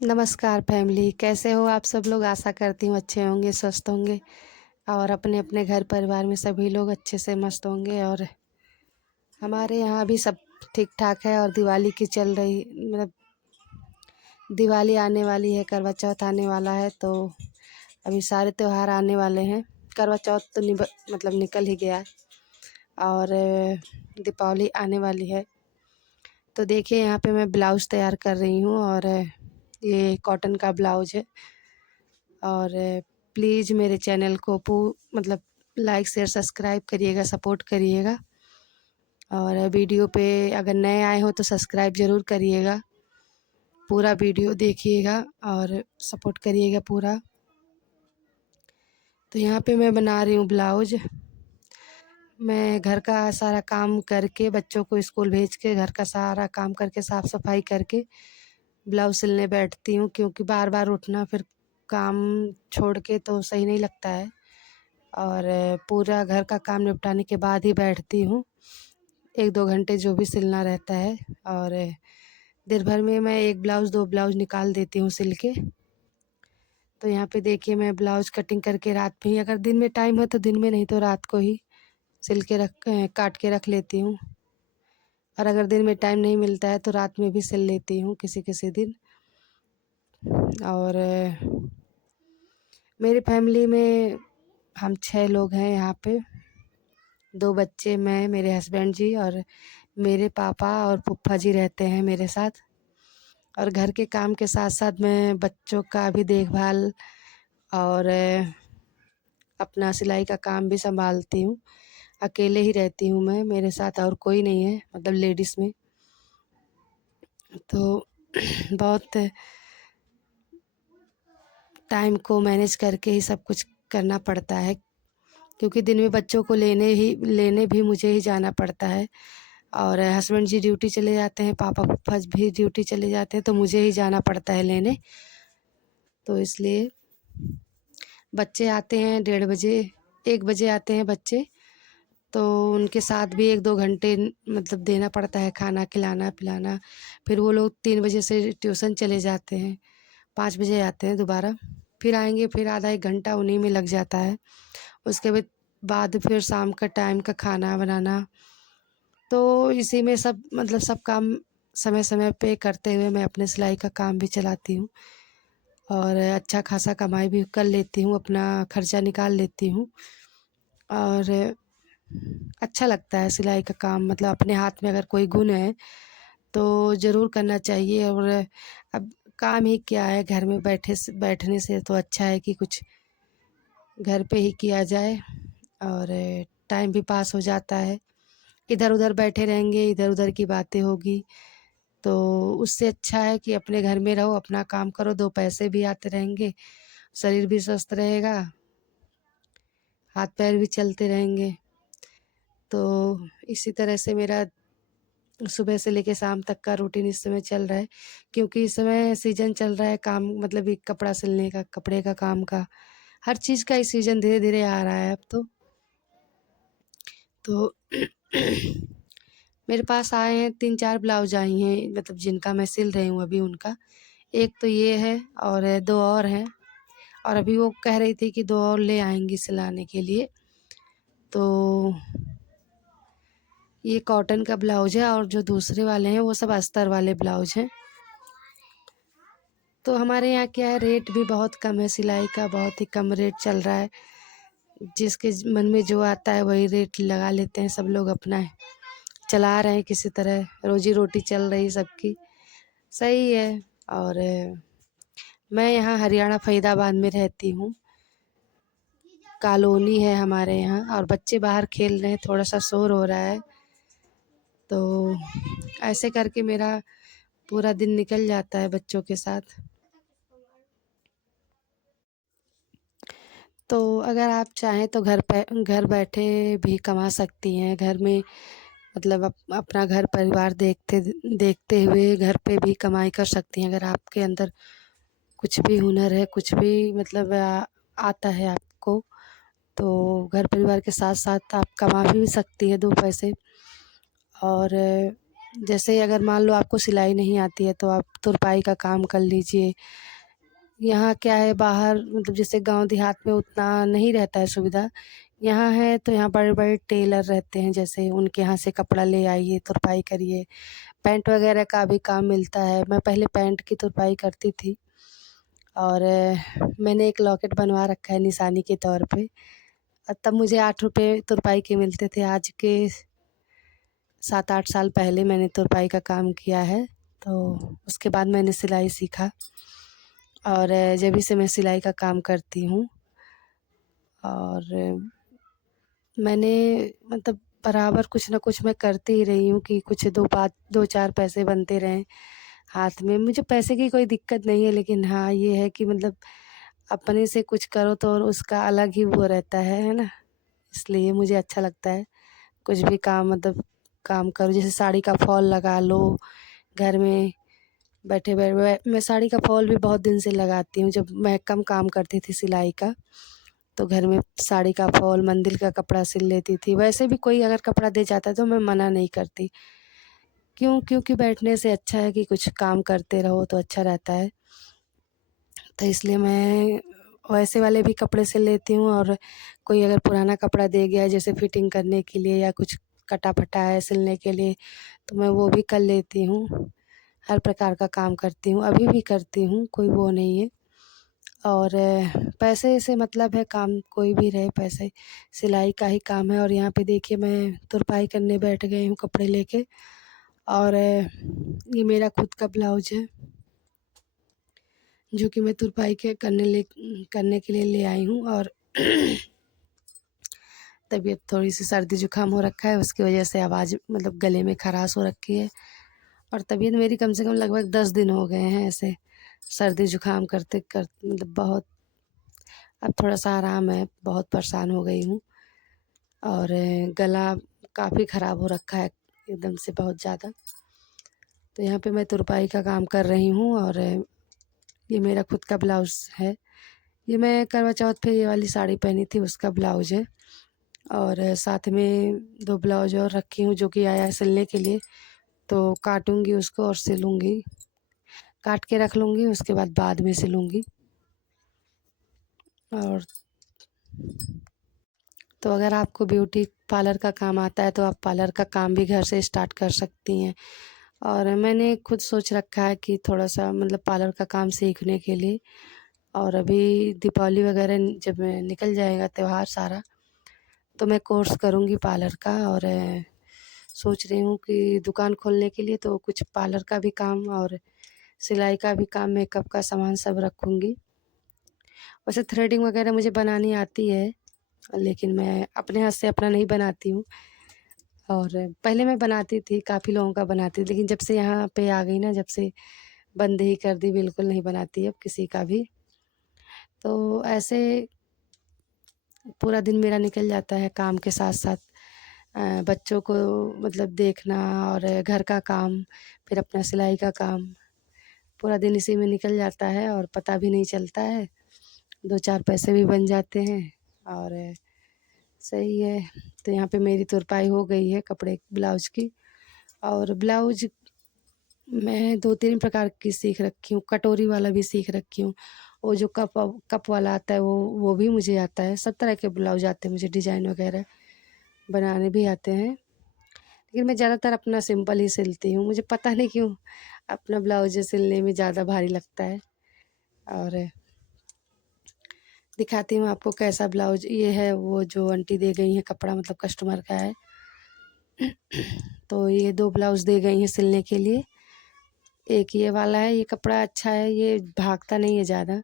नमस्कार फैमिली, कैसे हो आप सब लोग? आशा करती हूँ अच्छे होंगे, स्वस्थ होंगे और अपने अपने घर परिवार में सभी लोग अच्छे से मस्त होंगे। और हमारे यहाँ भी सब ठीक ठाक है। और दिवाली की चल रही मतलब दिवाली आने वाली है, करवा चौथ आने वाला है, तो अभी सारे त्यौहार आने वाले हैं। करवा चौथ तो मतलब निकल ही गया और दीपावली आने वाली है। तो देखिए यहाँ पे मैं ब्लाउज़ तैयार कर रही हूँ और ये कॉटन का ब्लाउज है। और प्लीज़ मेरे चैनल को मतलब लाइक शेयर सब्सक्राइब करिएगा, सपोर्ट करिएगा। और वीडियो पे अगर नए आए हो तो सब्सक्राइब ज़रूर करिएगा, पूरा वीडियो देखिएगा और सपोर्ट करिएगा पूरा। तो यहाँ पे मैं बना रही हूँ ब्लाउज। मैं घर का सारा काम करके, बच्चों को स्कूल भेज के, घर का सारा काम करके, साफ़ सफाई करके ब्लाउज सिलने बैठती हूँ, क्योंकि बार बार उठना फिर काम छोड़ के तो सही नहीं लगता है। और पूरा घर का काम निपटाने के बाद ही बैठती हूँ, 1-2 घंटे जो भी सिलना रहता है। और दिन भर में मैं 1 ब्लाउज़ 2 ब्लाउज़ निकाल देती हूँ सिल के। तो यहाँ पे देखिए मैं ब्लाउज़ कटिंग करके रात में ही, अगर दिन में टाइम है तो दिन में, नहीं तो रात को ही सिल के काट के रख लेती हूँ। और अगर दिन में टाइम नहीं मिलता है तो रात में भी सिल लेती हूँ किसी किसी दिन। और मेरी फैमिली में हम 6 लोग हैं यहाँ पे। 2 बच्चे, मैं, मेरे हस्बैंड जी और मेरे पापा और फूफा जी रहते हैं मेरे साथ। और घर के काम के साथ-साथ मैं बच्चों का भी देखभाल और अपना सिलाई का काम भी सँभालती हूँ। अकेले ही रहती हूँ मैं, मेरे साथ और कोई नहीं है, मतलब लेडीज़ में। तो बहुत टाइम को मैनेज करके ही सब कुछ करना पड़ता है, क्योंकि दिन में बच्चों को लेने भी मुझे ही जाना पड़ता है। और हस्बैंड जी ड्यूटी चले जाते हैं, पापा फूफा भी ड्यूटी चले जाते हैं, तो मुझे ही जाना पड़ता है लेने। तो इसलिए बच्चे आते हैं 1:30 बजे, 1 बजे आते हैं बच्चे, तो उनके साथ भी 1-2 घंटे मतलब देना पड़ता है, खाना खिलाना-पिलाना। फिर वो लोग 3 बजे से ट्यूशन चले जाते हैं, 5 बजे आते हैं दोबारा। फिर आएँगे, फिर आधा 1 घंटा उन्हीं में लग जाता है। उसके बाद फिर शाम का टाइम का खाना बनाना। तो इसी में सब मतलब सब काम समय-समय पे करते हुए मैं अपने सिलाई का काम भी चलाती हूँ और अच्छा खासा कमाई भी कर लेती हूँ, अपना खर्चा निकाल लेती हूँ। और अच्छा लगता है सिलाई का काम, मतलब अपने हाथ में अगर कोई गुण है तो ज़रूर करना चाहिए। और अब काम ही क्या है, घर में बैठने से तो अच्छा है कि कुछ घर पे ही किया जाए और टाइम भी पास हो जाता है। इधर-उधर बैठे रहेंगे, इधर-उधर की बातें होगी, तो उससे अच्छा है कि अपने घर में रहो, अपना काम करो, 2 पैसे भी आते रहेंगे, शरीर भी स्वस्थ रहेगा, हाथ-पैर भी चलते रहेंगे। तो इसी तरह से मेरा सुबह से लेके शाम तक का रूटीन इस समय चल रहा है, क्योंकि इस समय सीज़न चल रहा है काम, मतलब ये कपड़ा सिलने का, कपड़े का काम का, हर चीज़ का ही सीज़न धीरे-धीरे आ रहा है अब तो। तो मेरे पास आए हैं 3-4 ब्लाउज़ आई हैं, मतलब जिनका मैं सिल रही हूँ अभी उनका। एक तो ये है और 2 और हैं, और अभी वो कह रही थी कि 2 और ले आएँगी सिलाने के लिए। तो ये कॉटन का ब्लाउज़ है और जो दूसरे वाले हैं वो सब अस्तर वाले ब्लाउज़ हैं। तो हमारे यहाँ क्या है, रेट भी बहुत कम है, सिलाई का बहुत ही कम रेट चल रहा है। जिसके मन में जो आता है वही रेट लगा लेते हैं सब लोग, अपना चला रहे हैं किसी तरह, रोज़ी-रोटी चल रही सबकी, सही है। और मैं यहाँ हरियाणा फ़रीदाबाद में रहती हूँ। कॉलोनी है हमारे यहाँ और बच्चे बाहर खेल रहे हैं, थोड़ा-सा शोर हो रहा है। तो ऐसे करके मेरा पूरा दिन निकल जाता है बच्चों के साथ। तो अगर आप चाहें तो घर बैठे भी कमा सकती हैं। घर में मतलब अपना घर परिवार देखते हुए घर पे भी कमाई कर सकती हैं। अगर आपके अंदर कुछ भी हुनर है, कुछ भी मतलब आता है आपको, तो घर परिवार के साथ-साथ आप कमा भी सकती हैं 2 पैसे। और जैसे अगर मान लो आपको सिलाई नहीं आती है तो आप तुरपाई का काम कर लीजिए। यहाँ क्या है, बाहर मतलब जैसे गांव देहात में उतना नहीं रहता है सुविधा। यहाँ है तो यहाँ बड़े बड़े टेलर रहते हैं, जैसे उनके यहाँ से कपड़ा ले आइए, तुरपाई करिए। पैंट वगैरह का भी काम मिलता है। मैं पहले पैंट की तुरपाई करती थी और मैंने एक लॉकेट बनवा रखा है निशानी के तौर पे। तब मुझे 8 रुपये तुरपाई के मिलते थे। आज के 7-8 साल पहले मैंने तुरपाई का काम किया है। तो उसके बाद मैंने सिलाई सीखा और जभी से मैं सिलाई का काम करती हूँ। और मैंने मतलब बराबर कुछ ना कुछ मैं करती ही रही हूँ कि कुछ 2 चार पैसे बनते रहें हाथ में। मुझे पैसे की कोई दिक्कत नहीं है, लेकिन हाँ ये है कि मतलब अपने से कुछ करो तो और उसका अलग ही वो रहता है ना। इसलिए मुझे अच्छा लगता है कुछ भी काम मतलब काम करो। जैसे साड़ी का फॉल लगा लो घर में बैठे बैठे। मैं साड़ी का फॉल भी बहुत दिन से लगाती हूँ। जब मैं कम काम करती थी सिलाई का तो घर में साड़ी का फॉल, मंदिर का कपड़ा सिल लेती थी। वैसे भी कोई अगर कपड़ा दे जाता है तो मैं मना नहीं करती। क्योंकि बैठने से अच्छा है कि कुछ काम करते रहो तो अच्छा रहता है। तो इसलिए मैं वैसे वाले भी कपड़े सिल लेती हूँ और कोई अगर पुराना कपड़ा दे गया है जैसे फिटिंग करने के लिए या कुछ कटा-फटा है सिलने के लिए तो मैं वो भी कर लेती हूँ। हर प्रकार का काम करती हूँ, अभी भी करती हूँ, कोई वो नहीं है। और पैसे से मतलब है, काम कोई भी रहे, पैसे सिलाई का ही काम है। और यहाँ पे देखिए मैं तुरपाई करने बैठ गई हूँ कपड़े लेके। और ये मेरा खुद का ब्लाउज है जो कि मैं तुरपाई के करने के लिए ले आई हूँ। और तबीयत थोड़ी सी सर्दी जुकाम हो रखा है, उसकी वजह से आवाज़ मतलब गले में खराश हो रखी है। और तबीयत मेरी कम से कम लगभग 10 दिन हो गए हैं ऐसे सर्दी जुकाम करते करते, मतलब बहुत। अब थोड़ा सा आराम है, बहुत परेशान हो गई हूँ। और गला काफ़ी ख़राब हो रखा है एकदम से बहुत ज़्यादा। तो यहाँ पे मैं तुरपाई का काम कर रही हूँ और ये मेरा खुद का ब्लाउज़ है। ये मैं करवा चौथ पे ये वाली साड़ी पहनी थी उसका ब्लाउज है। और साथ में 2 ब्लाउज और रखी हूँ जो कि आया है सिलने के लिए। तो काटूँगी उसको और सिलूँगी, काट के रख लूँगी, उसके बाद में सिलूँगी। और तो अगर आपको ब्यूटी पार्लर का काम आता है तो आप पार्लर का काम भी घर से स्टार्ट कर सकती हैं। और मैंने खुद सोच रखा है कि थोड़ा-सा मतलब पार्लर का काम सीखने के लिए। और अभी दीपावली वगैरह जब निकल जाएगा त्योहार सारा तो मैं कोर्स करूँगी पार्लर का। और सोच रही हूँ कि दुकान खोलने के लिए तो कुछ पार्लर का भी काम और सिलाई का भी काम, मेकअप का सामान सब रखूँगी। वैसे थ्रेडिंग वगैरह मुझे बनानी आती है, लेकिन मैं अपने हाथ से अपना नहीं बनाती हूँ। और पहले मैं बनाती थी, काफ़ी लोगों का बनाती थी, लेकिन जब से यहाँ पे आ गई ना, जब से बंद ही कर दी, बिल्कुल नहीं बनाती अब किसी का भी। तो ऐसे पूरा दिन मेरा निकल जाता है काम के साथ-साथ। बच्चों को मतलब देखना और घर का काम, फिर अपना सिलाई का काम, पूरा दिन इसी में निकल जाता है और पता भी नहीं चलता है। 2-4 पैसे भी बन जाते हैं और सही है। तो यहाँ पे मेरी तुरपाई हो गई है कपड़े ब्लाउज़ की। और ब्लाउज़ मैं 2-3 प्रकार की सीख रखी हूँ, कटोरी वाला भी सीख रखी हूँ। वो जो कप वाला आता है वो भी मुझे आता है। सब तरह के ब्लाउज़ आते हैं मुझे, डिज़ाइन वगैरह बनाने भी आते हैं। लेकिन मैं ज़्यादातर अपना सिंपल ही सिलती हूँ। मुझे पता नहीं क्यों अपना ब्लाउज़ सिलने में ज़्यादा भारी लगता है। और दिखाती हूँ आपको कैसा ब्लाउज़ ये है, वो जो आंटी दे गई हैं कपड़ा, मतलब कस्टमर का है। तो ये 2 ब्लाउज़ दे गई हैं सिलने के लिए। एक ये वाला है, ये कपड़ा अच्छा है, ये भागता नहीं है ज़्यादा।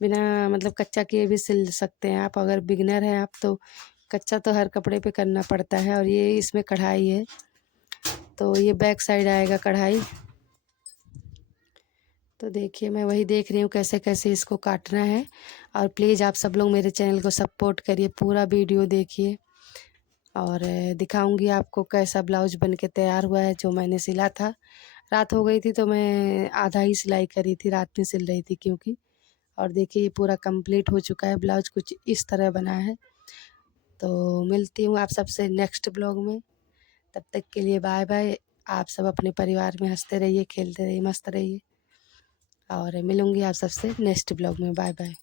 बिना मतलब कच्चा किए भी सिल सकते हैं आप। अगर बिगिनर हैं आप तो कच्चा तो हर कपड़े पे करना पड़ता है। और ये इसमें कढ़ाई है, तो ये बैक साइड आएगा कढ़ाई। तो देखिए मैं वही देख रही हूँ कैसे-कैसे इसको काटना है। और प्लीज़ आप सब लोग मेरे चैनल को सपोर्ट करिए, पूरा वीडियो देखिए। और दिखाऊँगी आपको कैसा ब्लाउज़ बन के तैयार हुआ है जो मैंने सिला था। रात हो गई थी तो मैं आधा ही सिलाई करी थी, रात में सिल रही थी क्योंकि। और देखिए ये पूरा कंप्लीट हो चुका है, ब्लाउज़ कुछ इस तरह बना है। तो मिलती हूँ आप सबसे नेक्स्ट ब्लॉग में, तब तक के लिए बाय बाय। आप सब अपने परिवार में हंसते रहिए, खेलते रहिए, मस्त रहिए और मिलूँगी आप सबसे नेक्स्ट ब्लॉग में। Bye bye.